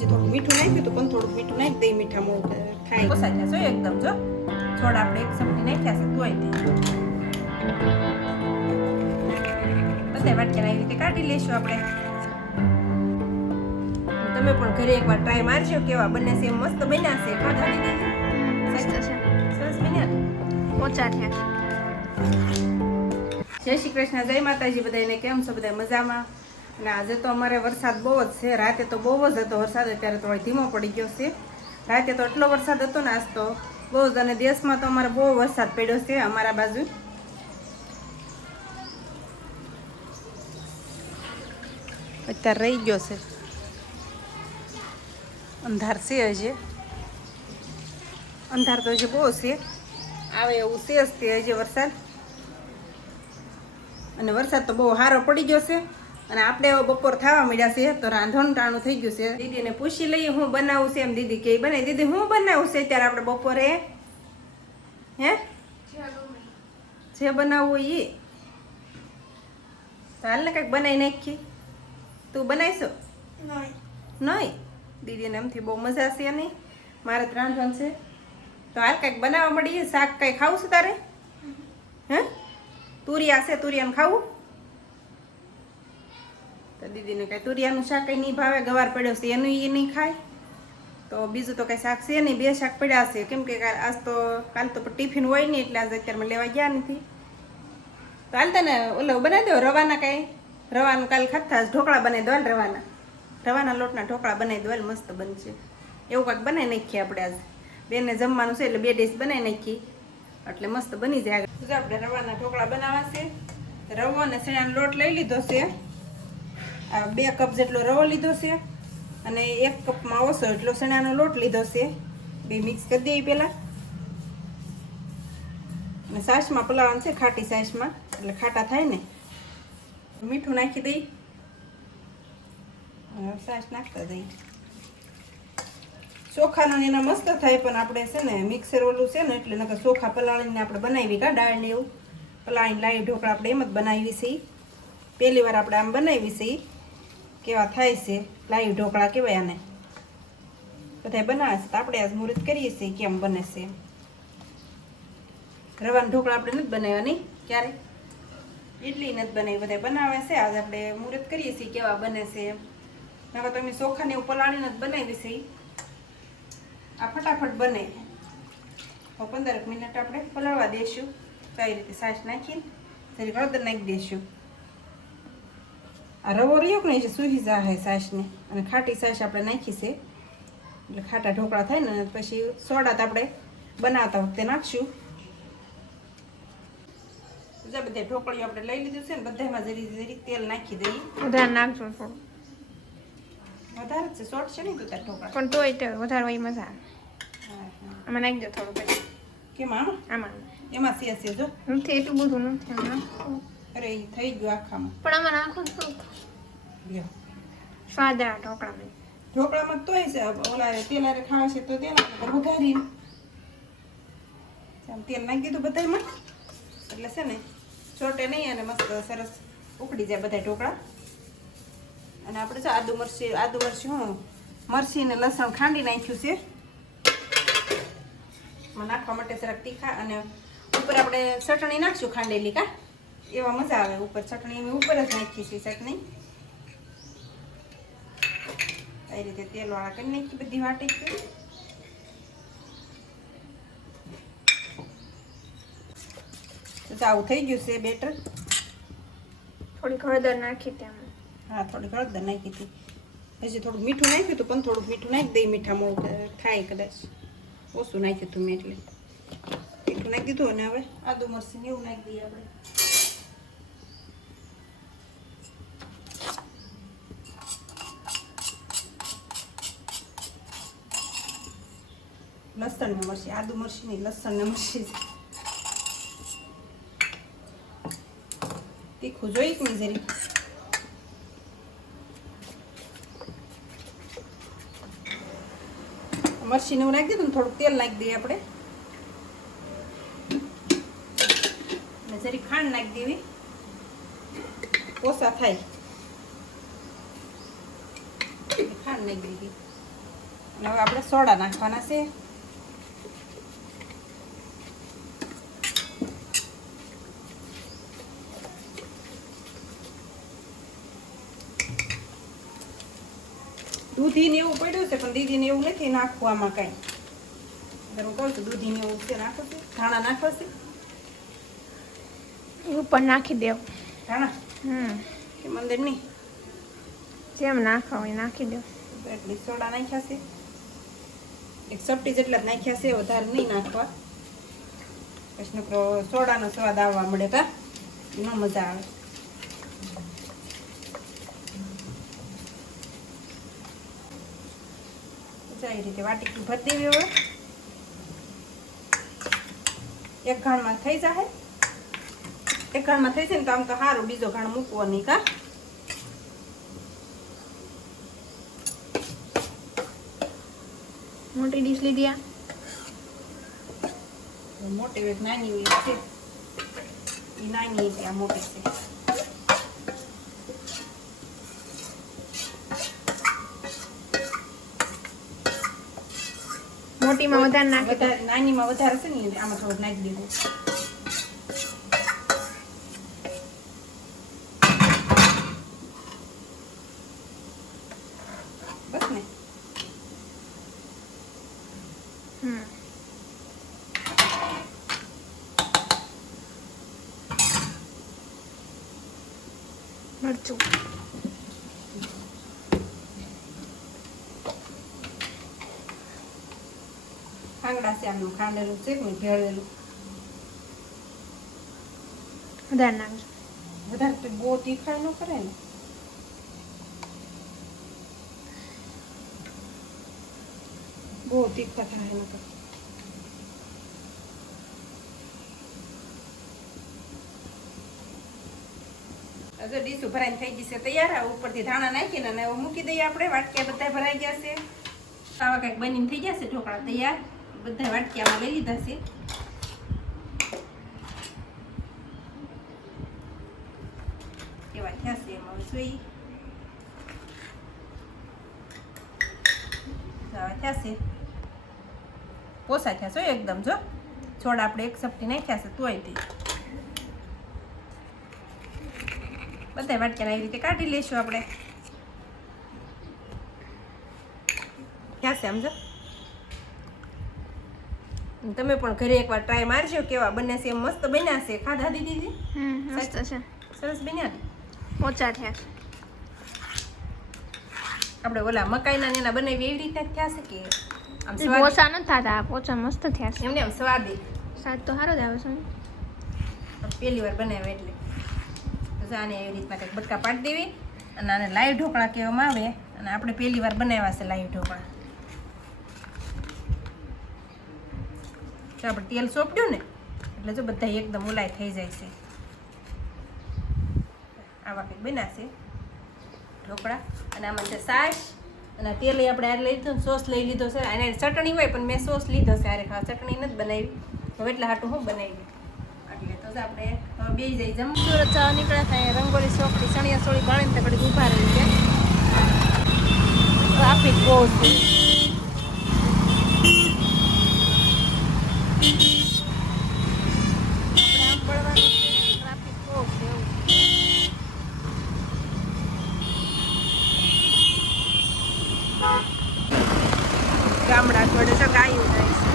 હજી થોડું મીઠું નાખ્યું હતું પણ થોડું મીઠું નાખી દઈ મીઠા મોડું થાય. કોસાઈ જશે એકદમ જો. છોડ આપણે એક ચમચી નાખ્યા છે તોય તે બધા વાટકા આવી રીતે કાઢી લેશું આપણે. તમે પણ ઘરે એકવાર ટ્રાય મારજો કેવા બને છે મસ્ત બન્યા છે ખાધા છે. સરસ બન્યા? ઓછા થયા જય શ્રી કૃષ્ણ જય માતાજી બધાને કેમ છો? બધા મજામાં? અને આજે તો અમારે વરસાદ બહુ જ છે. રાતે તો બહુ જ હતો વરસાદ, અત્યારે તો ધીમો પડી ગયો છે. રાતે તો એટલો વરસાદ હતો ને આજ તો બહુ જ, અને દેશમાં તો અમારે બહુ વરસાદ પડ્યો છે અમારા બાજુ. અત્યારે રહી ગયો છે. અંધાર છે હજી. અંધાર તો હજી બહુ છે. આવે એવું છે હજી વરસાદ. અને વરસાદ તો બહુ સારો પડી ગયો છે. અને આપણે હવે બપોર થવા મળ્યા છે તો રાંધણ ટાણું થઈ ગયું છે. દીદીને પૂછી લઈએ હું બનાવું છે એમ દીદી કે બનાવી દીદી હું બનાવું છે ત્યારે આપણે બપોરે? હે? જે બનાવવું એ હાલ ને કંઈક બનાવી નાખી તું બનાવીશો? નહીં. દીદીને એમથી બહુ મજા છે નહીં મારે તો રાંધણ છે. તો હાલ કંઈક બનાવવા મળીએ શાક કંઈ ખાવું છું તારે? હે? તુરિયા છે તુરિયાને ખાવું? તો દીદીને કાંઈ તુરિયાનું શાક કંઈ નહીં ભાવે, ગવાર પડ્યો છે, એનું એ નહીં ખાય. તો બીજું તો કાંઈ શાક છે નહીં, બે શાક પડ્યા છે. કેમ કે આજ તો કાલ તો ટિફિન હોય નહીં, એટલે આજે અત્યારમાં લેવા ગયા નથી. તો હાલ તને ઓલો બનાવી દો, રવાના કાંઈ? રવાનું કાલ ખાતા ઢોકળા બનાવી દો રવાના. રવાના લોટના ઢોકળા બનાવી દો મસ્ત બનશે. એવું કાંઈક બનાવી નાખીએ આપણે આજે. બેને જમવાનું છે, એટલે બે ડીશ બનાવી નાખી એટલે મસ્ત બની જાય. આપણે રવાના ઢોકળા બનાવવા છે રવો અને ચણાનો લોટ લઈ લીધો છે. આ બે કપ જેટલો રવો લીધો છે અને એક કપમાં ઓછો એટલો ચણાનો લોટ લીધો છે. બે મિક્સ કરી દઈએ પહેલાં. અને સાસમાં પલાળવાનું છે, ખાટી સાસમાં. એટલે ખાટા થાય ને. મીઠું નાખી દઈ. સાસ નાખતા દઈ ચોખાનો એના મસ્ત થાય પણ આપણે છે ને મિક્સર ઓલું છે ને એટલે નકર ચોખા પલાળીને આપણે બનાવી કા દાળ એવું. પલાળીને લાવી ઢોકળા આપણે એમ જ બનાવી છે પહેલી વાર આપણે આમ બનાવી છે. કેવા થાય છે, લાઈવ ઢોકળા કહેવાય આને. બધા બનાવે તો આપણે આજ મુહૂર્ત કરીએ છીએ, કેમ બને છે. રવાના ઢોકળા આપણે નથી બનાવ્યા ક્યારે? ઇડલી નથી બનાવી બધા બનાવે છે, આજ આપણે મુહૂર્ત કરીએ છીએ, કેવા બને છે. નકર તમે ચોખાને એવું પલાળીને જ બનાવી છે આ ફટાફટ બને. હવે પંદરક મિનિટ આપણે પલાળવા દઈશું તો રીતે સાસ નાખીને જરી હળદર નાખી દઈશું આ રવો રહ્યો કે નહીં? જે સુહી જાય સાસને. અને ખાટી સાસ આપણે નાખી છે. એટલે ખાટા ઢોકળા થાય ને પછી સોડા તો આપણે બનાવતા વખતે નાખશું. બીજા બધા ઢોકળીઓ આપણે લઈ લીધું છે ને બધામાં જરી જરી તેલ નાખી દઈએ. વધારે નાખજો થોડું. વધારે છે શોર્ટ છે ને તું તાર ઢોકળા. પણ તોય વધારે હોય મજા આમાં નાખી દો થોડું પછી કેમ આમાં? આમાં. એમાં સિયા સિયા જો. નથી એટલું બધું નથી આમાં. અરે એ થઈ ગયું આખામાં. પણ આમાં નાખો ને સ્વાદ આવે ઢોકળામાં. ઢોકળામાં તોય છે ઓલા તેલ હારે ખાવા છે તો તેલ આમ તેલ નાખી દીધું બધામાં એટલે છે ને ચોટે નહીં અને મસ્ત સરસ ઉકળી જાય બધા ઢોકળા. અને આપણે છે આદુ મરચી આદુ મરચી હું મરચી ને લસણ ખાંડી નાખ્યું છે. નાખવા માટે જરાક તીખા અને ઉપર આપણે ચટણી નાખશું ખાંડેલી કા? એવા મજા આવે. ઉપર ચટણી અમે ઉપર જ નાખી છે ચટણી. આવી રીતે તેલવાળા કરી નાખી બધી વાટી તો આવું થઈ ગયું છે બેટર. થોડીક હળદર નાખી તેમાં હા થોડીક હળદર નાખી હતી. હજી થોડુંક મીઠું નાખ્યું હતું પણ થોડુંક મીઠું નાખી દઈ મીઠા મોડું થાય કદાચ. ઓછું નાખ્યું હતું મેં એટલે. મીઠું નાખી દીધું અને હવે આદુ મરસી એવું નાખી દઈએ આપણે. લસણ ને મરશી આદુ મરશી નહીં, લસણ ને મરશી તીખું જોઈ નહીં જરી? મરચીને એવું નાખી દીધું થોડુંક તેલ નાખી દઈએ આપણે. જરી ખાંડ નાખી દેવી. કોસા થાય. ખાંડ નાખી દીધી અને હવે આપણે સોડા નાખવાના છે. દૂધી ને એવું પડ્યું છે પણ દીદીને એવું નથી નાખવું આમાં કાંઈ. એટલે હું કહું છું દૂધી ને એવું છે નાખો છે. ધાણા નાખો છે ઉપર નાખી દેવ. ધાણા? હમ. કે મંદિર નહીં જેમ નાખવા હોય નાખી દેવ. એટલી સોડા નાખ્યા છે. એક સપટી જેટલા જ નાખ્યા છે વધારે નહીં નાખવા. પછી સોડાનો સ્વાદ આવવા મળે તા ન મજા આવે. તો આ રીતે વાટીકી ભરી દેવી હવે. એક ઘાણમાં થઈ જાય એક ઘાણમાં થઈ જાય ને તો આમ તો સારું બીજો ઘાણ મૂકવો નહીં કા. મોટી ડીશ લીધી આ. મોટી નાની હોય છે. એ નાની છે આ મોટી છે. મોટીમાં વધારે નાખી દો વધારે નાનીમાં વધારે છે ને એટલે આમાં થોડુંક નાખી દીધું બસ ને હમ મરચું આમનું ખાંડેલું છે કે વધારે નાખજો વધારે બહુ તીખાઈ ન કરે ને. બહુ તીખા થાય ન કરે. હજુ ડીશ ભરાઈને થઈ જશે તૈયાર? આ ઉપરથી ધાણા નાખીને અને મૂકી દઈએ આપણે. વાટકીયા બધા ભરાઈ ગયા છે. આવા કંઈક બનીને થઈ જશે ઢોકળા તૈયાર? બધા વાટકીયામાં લઈ લીધા છે. કેવા થયા છે એમાં જોઈ થયા છે? પોસા થયા છો એકદમ જો. છોડ આપણે એક સપટી નાખ્યા છે તોય તે બધા વાટક્યા એવી રીતે કાઢી લઈશું આપણે. થયા છે સમજો તમે પણ ઘરે એકવાર ટ્રાય મારજો કેવા બને છે એમ મસ્ત બન્યા છે. ખાધા દીધી હમ મસ્ત છે. સરસ બન્યા? ઓછા થયા. આપણે ઓલા મકાઈના એના બનાવી એવી રીતે થયા છે કે આમ સ્વાદ? પોચા ન થતા પોચા મસ્ત થયા છે. એમને આમ સ્વાદી. સ્વાદ તો સારો જ આવે છે. પહેલી વાર બનાવ્યો એટલે. આને એવી રીતના કંઈક બટકા પાડી દેવી અને આને લાઈવ ઢોકળા કહેવામાં આવે. અને આપણે પહેલી વાર બનાવ્યા છે લાઈવ ઢોકળા. જો આપણે તેલ સોંપ્યું ને, એટલે જો બધા એકદમ ઉલાય થઈ જાય છે. આવા કંઈક બનાશે ઢોકળા. અને આમાં છે સાસ. અને તેલ આપણે આરે લઈ લીધું સોસ લઈ લીધો છે. અને ચટણી હોય પણ મેં સોસ લીધો છે. આરે ખાવા ચટણી નથી બનાવી. હવે એટલે હાટું હું બનાવી એટલે તો આપણે હવે બે જઈ જમ નીકળ્યા થાય રંગોળી સોકડી ચણિયા સોળી ભાણીને તકડી ઊભા રહી છે ટ્રાફિક બહુ છે આપણે આમ વળવાનું છે, ટ્રાફિક બહુ છે એવું. ગામડા જોડે તો ગાયું જાય છે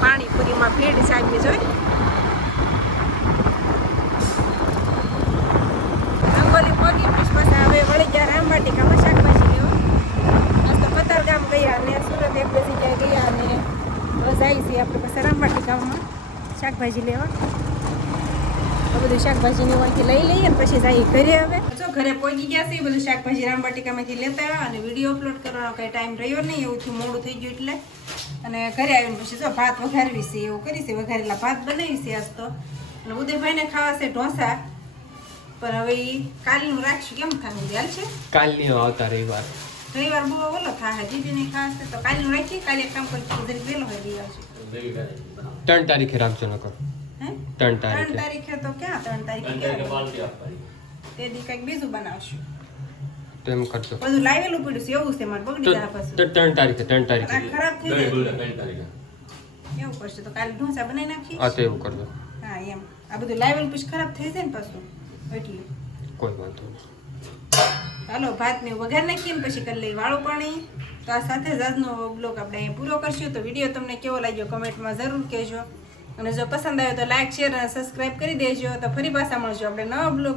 પાણીપુરીમાં ભીડ સાચી જોઈ રંગોલી પોગી પછી પાછા હવે વળી ગયા રામવાટિકામાં શાકભાજી લેવા આજ તો પતાર ગામ ગયા ને સુરત એક બે જગ્યાએ ગયા ને હવે જાય છે આપણે પછી રામવાટિકામાં શાકભાજી લેવા. આ બધું શાકભાજીને વાંચી લઈ લઈએ, પછી જઈએ ઘરે હવે. જો ઘરે પહોંચી ગયા છે બધું શાકભાજી રામવાટિકામાંથી લેતા આવ્યા અને વીડિયો અપલોડ કરવાનો કંઈ ટાઈમ રહ્યો નહીં એવું મોડું થઈ ગયું એટલે. અને ઘરે આવીને પછી જો ભાત વઘારવી છે, એવું કરી છે, વઘારેલા ભાત બનાવી છે આજ તો. અને ઉદયભાઈને ખાવા છે ઢોસા. પણ હવે કાલનું રાખશું કેમ ખાવાનું હાલ છે? કાલની આવતા રવિવાર રવિવાર બહુ ઓલો થાય દીદીને ખાસ છે તો કાલનું રાખી કાલે એક કામ કરી જરીક વહેલો હોય લઈ આવશે. ત્રણ તારીખે રાખજો નકર. હે? ત્રણ ત્રણ તારીખે તારીખે તો ક્યાં ત્રણ તારીખે તે દી કંઈક બીજું બનાવશું. તો એમ કરજો. બધું લાવેલું પડ્યું છે એવું છે મારે બગડી જાય પાછું. ત્રણ તારીખે ત્રણ તારીખે. ખરાબ થઈ જાય. ત્રણ તારીખે. એવું કરશે તો કાલે ઢોસા બનાવી નાખી હા તો એવું કરજો. હા એમ. આ બધું લાવેલું પછી ખરાબ થઈ જાય ને પાછું. એટલે. કોઈ વાંધો નહીં. હાલો ભાત ને વઘાર નાખીએ પછી કરી લઈ વાળું પાણી. તો આ સાથે જ આજનો બ્લોગ આપણે અહીં પૂરો કરશું. તો વીડિયો તમને કેવો લાગ્યો કમેન્ટમાં જરૂર કહેજો. અને જો પસંદ આવ્યો તો લાઇક શેર અને સબસ્ક્રાઈબ કરી દેજો. તો ફરી પાછા મળશું આપણે નવા બ્લોગ